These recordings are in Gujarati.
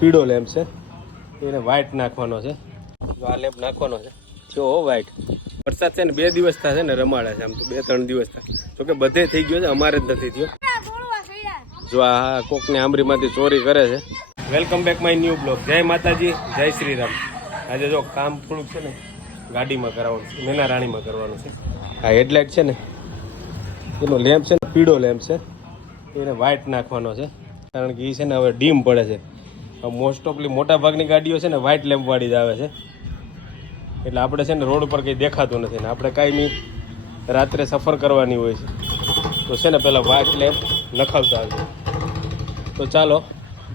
પીળો લેમ્પ છે. એને વ્હાઈટ નાખવાનો છે. આ લેમ્પ નાખવાનો છે. જો હો વ્હાઈટ વરસાદ છે ને બે દિવસ થયા છે ને રમાડે છે આમ તો, બે ત્રણ દિવસ થયા. જોકે બધે થઈ ગયો છે, અમારે જ નથી થયો. જો આ કોકની આંબરીમાંથી ચોરી કરે છે. Welcome back my new blog જય માતાજી, જય શ્રી રામ આજે જો કામ થોડુંક છે ને, ગાડીમાં કરાવવાનું છે મેના રાણીમાં કરવાનું છે. આ હેડલાઇટ છે ને, એનો લેમ્પ છે ને પીળો લેમ્પ છે. એને વ્હાઈટ નાખવાનો છે. કારણ કે એ છે ને હવે ડીમ પડે છે. મોસ્ટ ઓફલી મોટા ભાગની ગાડીઓ છે ને વ્હાઇટ લેમ્પવાળી જ આવે છે. એટલે આપણે છે ને રોડ ઉપર કંઈ દેખાતું નથી ને આપણે કાંઈ રાત્રે સફર કરવાની હોય છે. તો છે ને પહેલાં વ્હાઇટ લેમ્પ નખાવતા આવજો તો ચાલો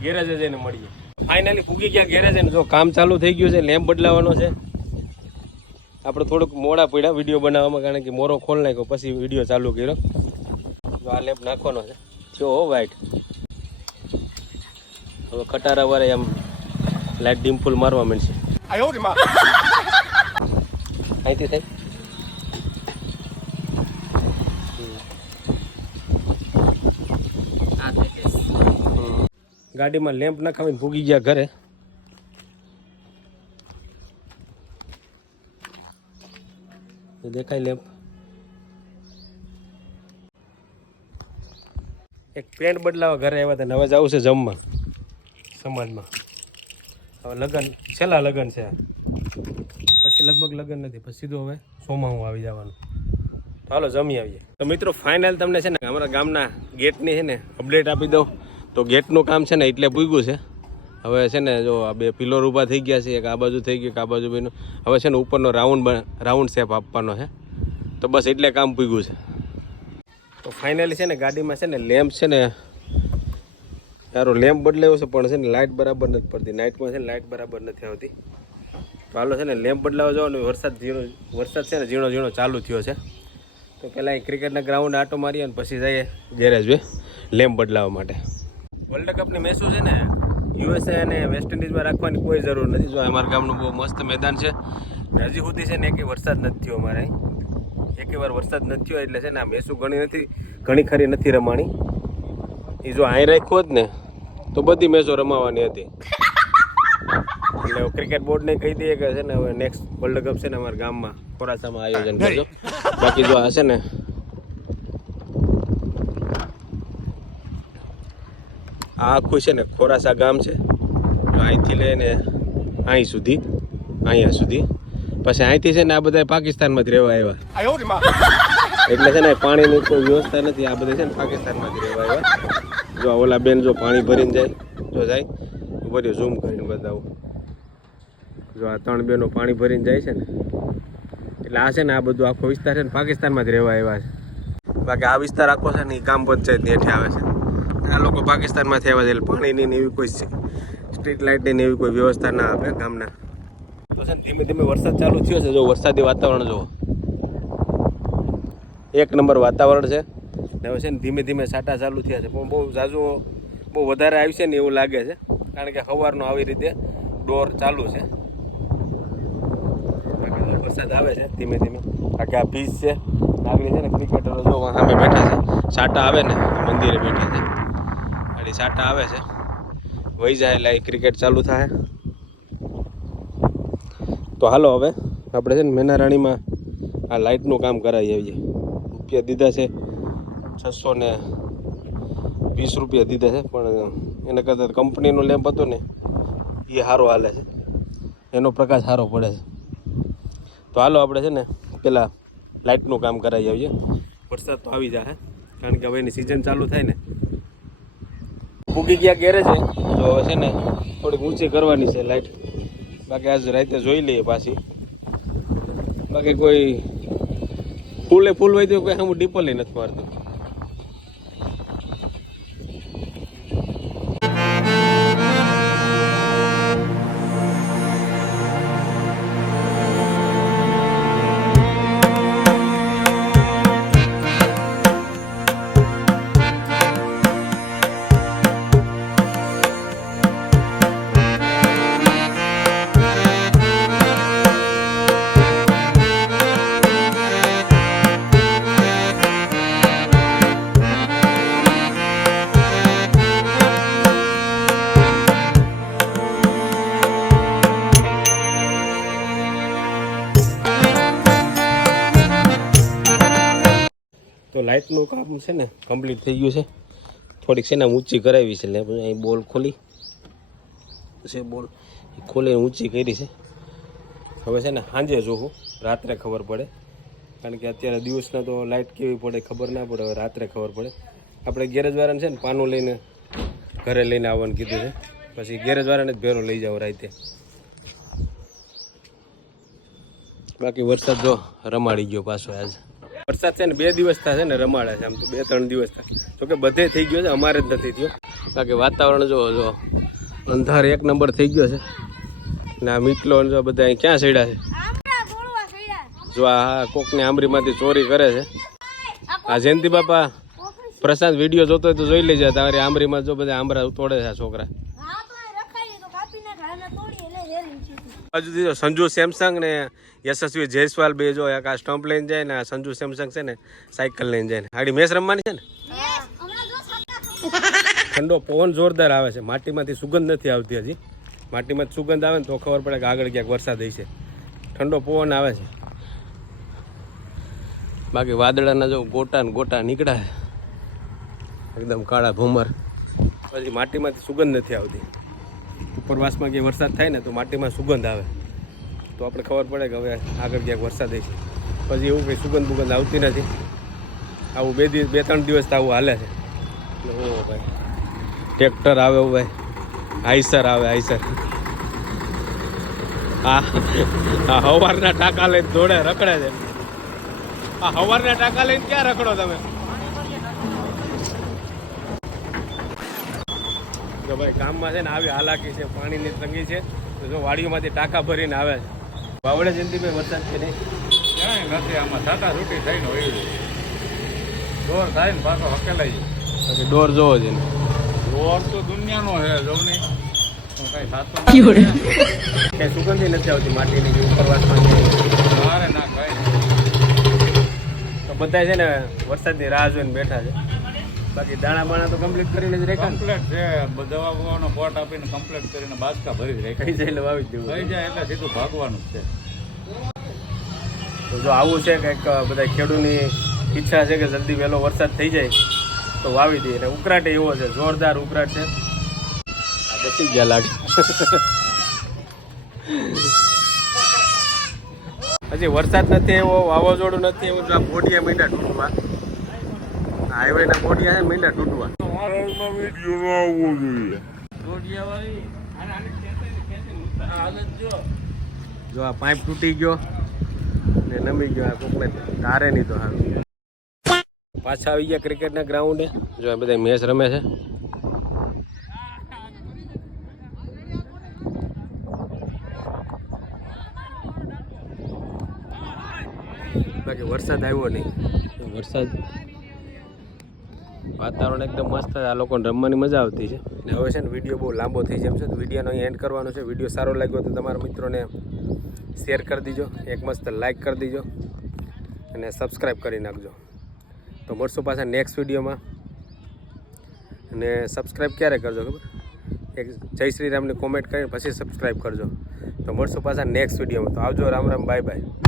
ગેરેજે જઈને મળીએ. ફાઇનલી પૂગી ગયા ગેરેજ જો કામ ચાલુ થઈ ગયું છે લેમ્પ બદલાવાનો છે. આપણે થોડુંક મોડા પડ્યા વીડિયો બનાવવામાં કારણ કે મોરો ખોલ નાખ્યો, પછી વીડિયો ચાલુ કર્યો. જો આ લેમ્પ નાખવાનો છે. જો હો વ્હાઈટ હવે ખટારા વાળે એમ લાઈટ ડિમ્પુલ મારવા મળશે અહીંથી થાય? હમ. ગાડીમાં લેમ્પ નખાવીને ભૂગી ગયા ઘરે. દેખાય લેમ્પ. એક પેન્ટ બદલાવા ઘરે આવ્યા હતા નવા હવે જવું છે જમવા. સમાજમાં. હવે લગ્ન, છેલ્લા લગ્ન છે. પછી લગભગ લગ્ન નથી, પછી સીધું હવે સોમાં હું આવી જવાનું. તો હાલો, જમી આવીએ. તો મિત્રો ફાઇનલ તમને છે ને, અમારા ગામના ગેટની છે ને અપડેટ આપી દઉં. તો ગેટનું કામ છે ને, એટલે પૂગ્યું છે. હવે છે ને, જો આ બે પિલોર ઊભા થઈ ગયા છે, એક આ બાજુ થઈ ગયું, એક આ બાજુ બેનું હવે છે ને, ઉપરનો રાઉન્ડ રાઉન્ડ શેપ આપવાનો છે. તો બસ એટલે કામ પૂગ્યું છે. તો ફાઇનલી છે ને, ગાડીમાં છે ને લેમ્પ છે ને યારો લેમ્પ બદલાયો છે, પણ છે ને લાઇટ બરાબર નથી પડતી. નાઇટમાં છે ને લાઇટ બરાબર નથી આવતી. તો હાલો છે ને લેમ્પ બદલાવા જાવ ને વરસાદ ઝીણો, વરસાદ છે ને ઝીણો ઝીણો ચાલુ થયો છે. તો પહેલાં ક્રિકેટના ગ્રાઉન્ડ આટો મારીએ અને પછી જઈએ ગેરેજ વે લેમ્પ બદલાવવા માટે. વર્લ્ડ કપની મેચો છે ને? યુએસએ અને વેસ્ટ ઇન્ડિઝમાં રાખવાની કોઈ જરૂર નથી. જો અમારા ગામનું બહુ મસ્ત મેદાન છે. હજી સુધી છે ને એકે વરસાદ નથી થયો અમારે અહીં. એકે વાર વરસાદ નથી થયો એટલે છે ને આ મેસુ ઘણી નથી, ઘણી ખરી નથી રમાણી. એ જો અહીં રાખ્યો જ ને તો બધી મેચો રમાવાની હતી. એટલે ક્રિકેટ બોર્ડને કહી દઈએ કે છે ને હવે નેક્સ્ટ વર્લ્ડ કપ છે ને અમારા ગામમાં ખોરાસામાં આયોજન કરજો. બાકી જો હશે ને. આ આખું છે ને ખોરાસા ગામ છે. અહીંથી લઈને અહીં સુધી અહીંયા સુધી. પછી અહીંથી છે ને આ બધા પાકિસ્તાનમાં જ રહેવા આવ્યા. એટલે છે ને પાણીની કોઈ વ્યવસ્થા નથી આ બધા છે ને પાકિસ્તાનમાં જ રહેવા આવ્યા. જો ઓલા બેન જો પાણી ભરીને જાય, જો જાય ભર્યો ઝૂમ કરીને બતાવું. જો આ ત્રણ બેનો પાણી ભરીને જાય છે ને, એટલે આ છે ને આ બધું આખો વિસ્તાર છે ને, પાકિસ્તાનમાં જ રહેવા આવ્યા છે. બાકી આ વિસ્તાર આખો છે ને એ ગામ પંચાયતની હેઠે આવે છે. આ લોકો પાકિસ્તાનમાંથી આવ્યા છે, એટલે પાણીની ને એવી કોઈ સ્ટ્રીટ લાઇટની ને એવી કોઈ વ્યવસ્થા ના આપે ગામના. તો છે ધીમે ધીમે વરસાદ ચાલુ થયો છે, જો વરસાદી વાતાવરણ જુઓ. એક નંબર વાતાવરણ છે. ને હવે છે ને ધીમે ધીમે સાટા ચાલુ થયા છે. પણ બહુ ઝાઝુ બહુ વધારે આવી છે ને એવું લાગે છે. કારણ કે સવારનો આવી રીતે ડોર ચાલુ છે. વરસાદ આવે છે ધીમે ધીમે. બાકી આ પીચ છે આગળ છે ને ક્રિકેટરો જો સામે બેઠા છે. સાટા આવે ને, મંદિરે બેઠા છે. આડી સાટા આવે છે. વહી જાય એટલે ક્રિકેટ ચાલુ થાય. તો હાલો હવે, આપણે છે ને મેનારાણીમાં આ લાઇટનું કામ કરાવી આવીએ. રૂપિયા દીધા છે. છસો ને વીસ રૂપિયા દીધા છે, પણ એને કરતાં કંપનીનો લેમ્પ હતો ને, એ સારો હાલે છે. એનો પ્રકાશ સારો પડે છે. તો હાલો આપણે છે ને, પેલા લાઇટનું કામ કરાવી આવીએ. વરસાદ તો આવી જાય કારણ કે હવે એની સિઝન ચાલુ થાય ને. પૂગી ગયા ગેરેજ તો હવે છે ને, થોડીક ઊંચી કરવાની છે લાઇટ. બાકી આજ રાતે જોઈ લઈએ પાછી. બાકી કોઈ ફૂલે ફૂલ હોય તો કોઈ હું ડીપલ નથી મારતું. લાઇટનું કામ છે ને કમ્પ્લીટ થઈ ગયું છે. થોડીક છે ને ઊંચી કરાવી છે એટલે અહીં બોલ ખોલી. છે બોલ. ખોલીને ઊંચી કરી છે. હવે છે ને સાંજે જોવું, રાત્રે ખબર પડે. કારણ કે અત્યારે દિવસના તો લાઇટ કેવી પડે ખબર ના પડે, હવે રાત્રે ખબર પડે. આપણે ગેરેજવાળાને છે ને પાનું લઈને ઘરે લઈને આવવાનું કીધું છે. પછી ગેરેજવાળાને જ ભેરો લઈ જાવ રાતે. બાકી વરસાદ જો રમાડી ગયો પાછો આજ. વરસાદ છે ને બે દિવસ થાય છે ને રમાડે છે, આમ તો બે ત્રણ દિવસ થાય. તો કે બધે થઈ ગયો છે, અમારે જ નથી થયો. બાકી વાતાવરણ જો જો, અંધાર એક નંબર થઈ ગયો છે. ને આ ને જો બધા અહીં ક્યાં સડ્યા છે? જો આ કોકની આંબરીમાંથી ચોરી કરે છે. આ જયંતિ બાપા પ્રશાંત વીડિયો જોતો હોય તો જોઈ લેજે તમારી આંબરીમાં જો બધા આંબરા તોડે છે આ છોકરા. બાજુથી સંજુ સેમસંગ ને યશસ્વી જયસ્વાલ બે જો એક આ સ્ટમ્પ લઈને જાય ને સંજુ સેમસંગ છે ને સાયકલ લઈને જાય ને. હાડી મેચ રમવાની છે ને? ઠંડો પવન જોરદાર આવે છે. માટીમાંથી સુગંધ નથી આવતી હજી. માટીમાંથી સુગંધ આવે ને તો ખબર પડે કે આગળ ક્યાંક વરસાદ હશે. ઠંડો પવન આવે છે. બાકી વાદળાના જો ગોટા ને ગોટા નીકળ્યા એકદમ કાળા ભૂમર. પછી માટીમાંથી સુગંધ નથી આવતી. ઉપરવાસમાં ક્યાંય વરસાદ થાય ને તો માટીમાં સુગંધ આવે. તો આપણે ખબર પડે કે હવે આગળ ક્યાંક વરસાદ છે પછી એવું કંઈ સુગંધ બુગંધ આવતી નથી. આવું બે દિવસ બે ત્રણ દિવસ તો આવું હાલે છે. એટલે ઓહો ભાઈ, ટ્રેક્ટર આવે એવું ભાઈ. આઈસર આવે, આઈસર. હા હવારના ટાંકા લઈને દોડે, રખડે છે. આ હવારના ટાંકા લઈને ક્યાં રખડો તમે? જો ભાઈ ગામમાં છે ને આવી હાલાકી છે પાણીની તંગી છે તો જો વાડીઓમાંથી ટાંકા ભરીને આવે છે. બાવળે જયંતિભાઈ વરસાદ છે નહીં ક્યાંય નથી આમાં ટાંકા રૂટી થઈને હોય ડોર થાય ને પાછો હકેલાઈ પછી ડોર જોવો છે ને દોર તો દુનિયાનો છે જવની કઈ સુગંધી નથી આવતી માટીની કે ઉપરવાસમાં ના કઈ તો બધા છે ને વરસાદની રાહ જોઈને બેઠા છે. બાકી દાણા બાણા તો કમ્પ્લીટ કરીને જ રેખા કમ્પ્લીટ છે. દવા બવાનો પોટ આપીને કમ્પ્લીટ કરીને બાજકા ભરી રેખા જાય એટલે વાવી દેવું. થઈ જાય એટલે સીધું ભાગવાનું છે. તો જો આવું છે કંઈક બધા ખેડૂતની ઈચ્છા છે કે જલ્દી વહેલો વરસાદ થઈ જાય તો વાવી દઈએ. અને ઉકરાટ એવો છે જોરદાર ઉકરાટ છે. આ બચી ગયા લાગે. હજી વરસાદ નથી એવો વાવાઝોડું નથી એવું જો આ બોડિયા મીંડા તૂટવા. હાઈવેના બોડિયા છે મીંડા તૂટવા જો. આ પાઇપ તૂટી ગયો ને નમી ગયો આ કોકને તારે નહીં તો સારું પાછા આવી ગયા ક્રિકેટના ગ્રાઉન્ડે જો આ બધા મેચ રમે છે. બાકી વરસાદ આવ્યો નહીં. વરસાદ વાતાવરણ એકદમ મસ્ત આ લોકોને રમવાની મજા આવતી છે. અને હવે છે ને વીડિયો બહુ લાંબો થઈ જેમ છે. વિડીયોનો અહીં એન્ડ કરવાનો છે. વીડિયો સારો લાગ્યો તો તમારા મિત્રોને શેર કરી દીજો. એક મસ્ત લાઈક કરી દીજો. અને સબસ્ક્રાઈબ કરી નાખજો. તો મળશું પાછા નેક્સ્ટ વિડીયોમાં. અને સબસ્ક્રાઈબ ક્યારે કરજો ખબર? એક જય શ્રી રામની કોમેન્ટ કરીને પછી સબસ્ક્રાઈબ કરજો. તો મળશું પાછા નેક્સ્ટ વિડીયોમાં. તો આવજો. Ram Ram bye bye